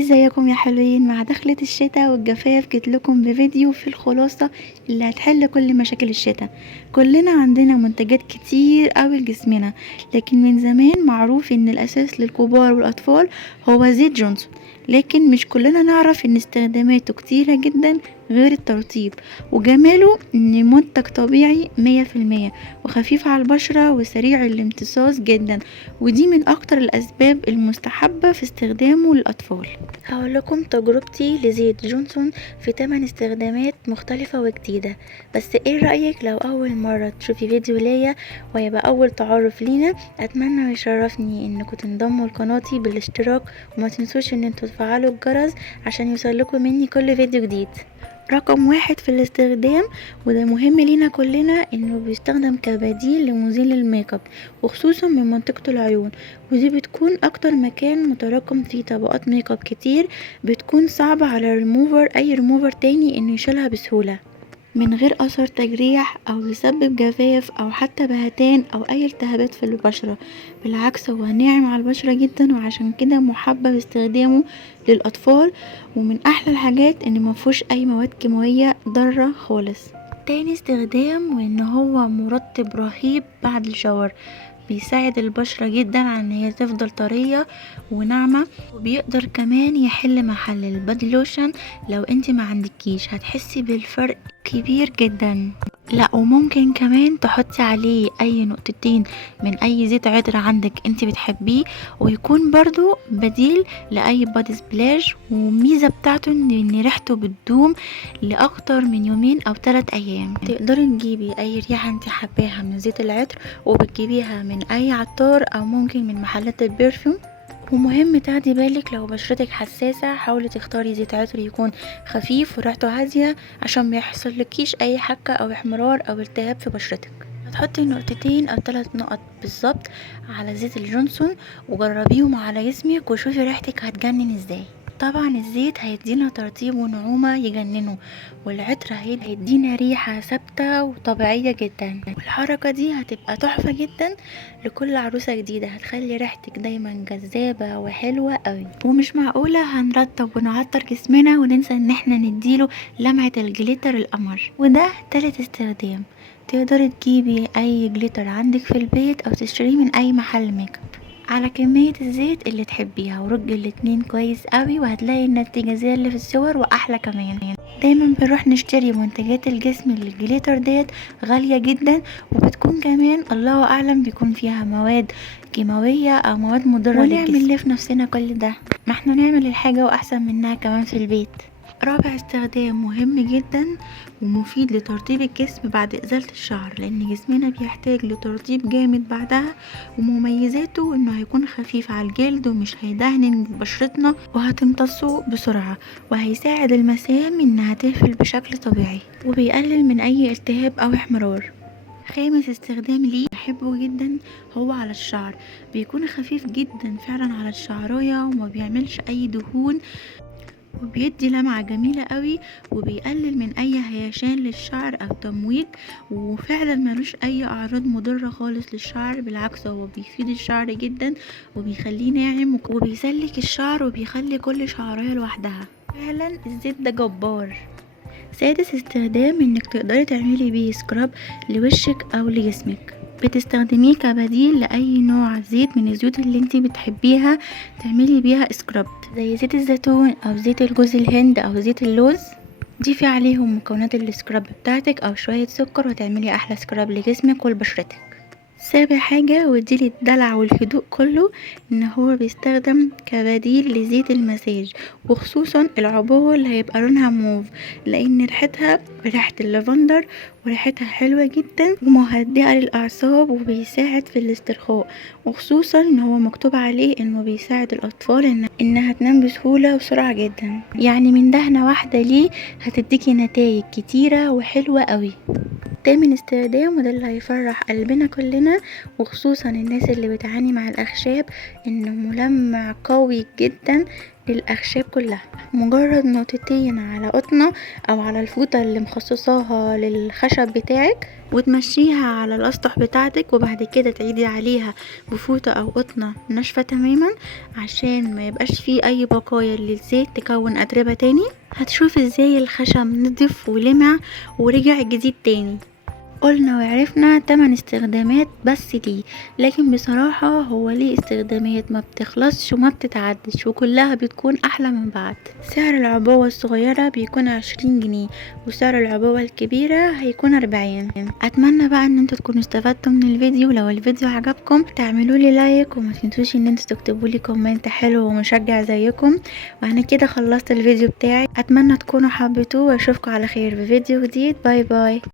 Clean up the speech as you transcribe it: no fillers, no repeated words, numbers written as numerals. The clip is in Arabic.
ازيكم يا حلوين؟ مع دخلة الشتاء والجفاف جيت لكم بفيديو في الخلاصة اللي هتحل كل مشاكل الشتاء. كلنا عندنا منتجات كتير قوي لجسمنا، لكن من زمان معروف ان الاساس للكبار والاطفال هو زيت جونسون. لكن مش كلنا نعرف ان استخداماته كتيرة جدا، غير الترطيب وجماله ان منتج طبيعي 100% وخفيف على البشرة وسريع الامتصاص جدا، ودي من اكتر الاسباب المستحبة في استخدامه للاطفال. هقول لكم تجربتي لزيت جونسون في 8 استخدامات مختلفة وجديدة. بس ايه رأيك لو اول مرة تشوفي فيديو ليا ويبقى اول تعارف لينا؟ اتمنى ويشرفني انكم تنضموا لقناتي بالاشتراك، وما تنسوش ان انتوا تفعلوا الجرس عشان يوصلكم مني كل فيديو جديد. رقم 1 في الاستخدام، وده مهم لينا كلنا، انه بيستخدم كبديل لمزيل الميك اب وخصوصا من منطقة العيون، ودي بتكون اكتر مكان متراكم فيه طبقات ميك اب كتير، بتكون صعبة على اي ريموفر تاني انه يشيلها بسهولة من غير اثر تجريح او يسبب جفاف او حتى بهتان او اي التهابات في البشرة. بالعكس هو ناعم على البشرة جدا، وعشان كده محبب استخدامه للاطفال. ومن احلى الحاجات ان مفهوش اي مواد كيماوية ضارة خالص. تاني استخدام، وان هو مرطب رهيب بعد الشاور، بيساعد البشرة جدا على ان هي تفضل طرية وناعمة، وبيقدر كمان يحل محل البادي لوشن. لو انت ما عندكيش هتحسي بالفرق كبير جدا. لا، وممكن كمان تحطي عليه اي نقطتين من اي زيت عطر عندك انت بتحبيه، ويكون برضو بديل لاي بادي سبلاش. وميزة بتاعته ان ريحته بتدوم لاكتر من يومين او 3 ايام. تقدري تجيبي اي ريحة انت حباها من زيت العطر، وبتجيبيها من اي عطار او ممكن من محلات البرفيوم. ومهم تاخدي بالك لو بشرتك حساسة، حاولي تختاري زيت عطر يكون خفيف وريحته هادية عشان ما يحصلكيش اي حكة او احمرار او التهاب في بشرتك. هتحطي نقطتين او 3 نقط بالظبط على زيت الجونسون وجربيهم على جسمك وشوفي ريحتك هتجنن ازاي. طبعا الزيت هيدينا ترطيب ونعومة يجننوا، والعطر هيدينا ريحة ثابتة وطبيعية جدا. والحركة دي هتبقى تحفة جدا لكل عروسة جديدة، هتخلي ريحتك دايما جذابة وحلوة قوي. ومش معقولة هنرطب ونعطر جسمنا وننسى ان احنا نديله لمعة الجليتر القمر. وده تالت استخدام، تقدري تجيبي اي جليتر عندك في البيت او تشتريه من اي محل ميك اب على كمية الزيت اللي تحبيها، ورج الاتنين كويس قوي وهتلاقي النتيجة زي اللي في الصور واحلى كمان. دايما بنروح نشتري منتجات الجسم الجليتر ديت غالية جدا، وبتكون كمان الله اعلم بيكون فيها مواد كيماوية او مواد مضرة للجسم. ونعمل ليه في نفسنا كل ده؟ ما احنا نعمل الحاجة واحسن منها كمان في البيت. رابع استخدام مهم جدا ومفيد لترطيب الجسم بعد ازالة الشعر، لان جسمنا بيحتاج لترطيب جامد بعدها. ومميزاته انه هيكون خفيف على الجلد ومش هيدهن بشرتنا وهتمتصه بسرعة، وهيساعد المسام انها تقفل بشكل طبيعي، وبيقلل من اي التهاب او احمرار. خامس استخدام ليه بحبه جدا هو على الشعر، بيكون خفيف جدا فعلا على الشعراية وما بيعملش اي دهون، وبيدي لمعة جميلة قوي، وبيقلل من اي هيشان للشعر او تمويج، وفعلا ملوش اي اعراض مضرة خالص للشعر. بالعكس هو بيفيد الشعر جدا وبيخليه ناعم وبيسلك الشعر وبيخلي كل شعراية لوحدها. فعلا الزيت ده جبار. سادس استخدام، انك تقدري تعملي بيه سكراب لوشك او لجسمك، بتستخدميه كبديل لاي نوع زيت من الزيوت اللي انتي بتحبيها تعملي بيها سكراب، زي زيت الزيتون او زيت الجوز الهند او زيت اللوز. ضيفي عليهم مكونات السكراب بتاعتك او شوية سكر وتعملي احلى سكراب لجسمك ولبشرتك. سابع حاجة ودي الدلع والهدوء كله، ان هو بيستخدم كبديل لزيت المساج، وخصوصا العبوة اللي هيبقى لونها موف، لان ريحتها ريحة اللافندر وريحتها حلوة جدا ومهدئة للاعصاب وبيساعد في الاسترخاء. وخصوصا ان هو مكتوب عليه انه بيساعد الاطفال انها تنام بسهولة وسرعة جدا، يعني من دهنة واحدة ليه هتديكي نتائج كتيرة وحلوة قوي. تامن استخدام، وده اللي هيفرح قلبنا كلنا وخصوصا الناس اللي بتعاني مع الاخشاب، انه ملمع قوي جدا الأخشاب كلها، مجرد نقطتين على قطنة أو على الفوطة اللي مخصصاها للخشب بتاعك وتمشيها على الأسطح بتاعتك، وبعد كده تعيدي عليها بفوطة أو قطنة ناشفة تماما عشان ما يبقاش فيه أي بقايا للزيت تكون أتربة تاني. هتشوفي ازاي الخشب نضف ولمع ورجع جديد تاني. قلنا وعرفنا 8 استخدامات بس ليه، لكن بصراحة هو ليه استخدامات ما بتخلصش وما بتتعدش وكلها بتكون احلى من بعض. سعر العبوة الصغيرة بيكون 20 جنيه، وسعر العبوة الكبيرة هيكون 40. اتمنى بقى ان انتوا تكونوا استفدتوا من الفيديو. لو الفيديو عجبكم تعملولي لايك، وما تنسوش ان انتوا تكتبولي كومنت حلو ومشجع زيكم. وانا كده خلصت الفيديو بتاعي، اتمنى تكونوا حبيتوه، واشوفكم على خير في فيديو جديد. باي باي.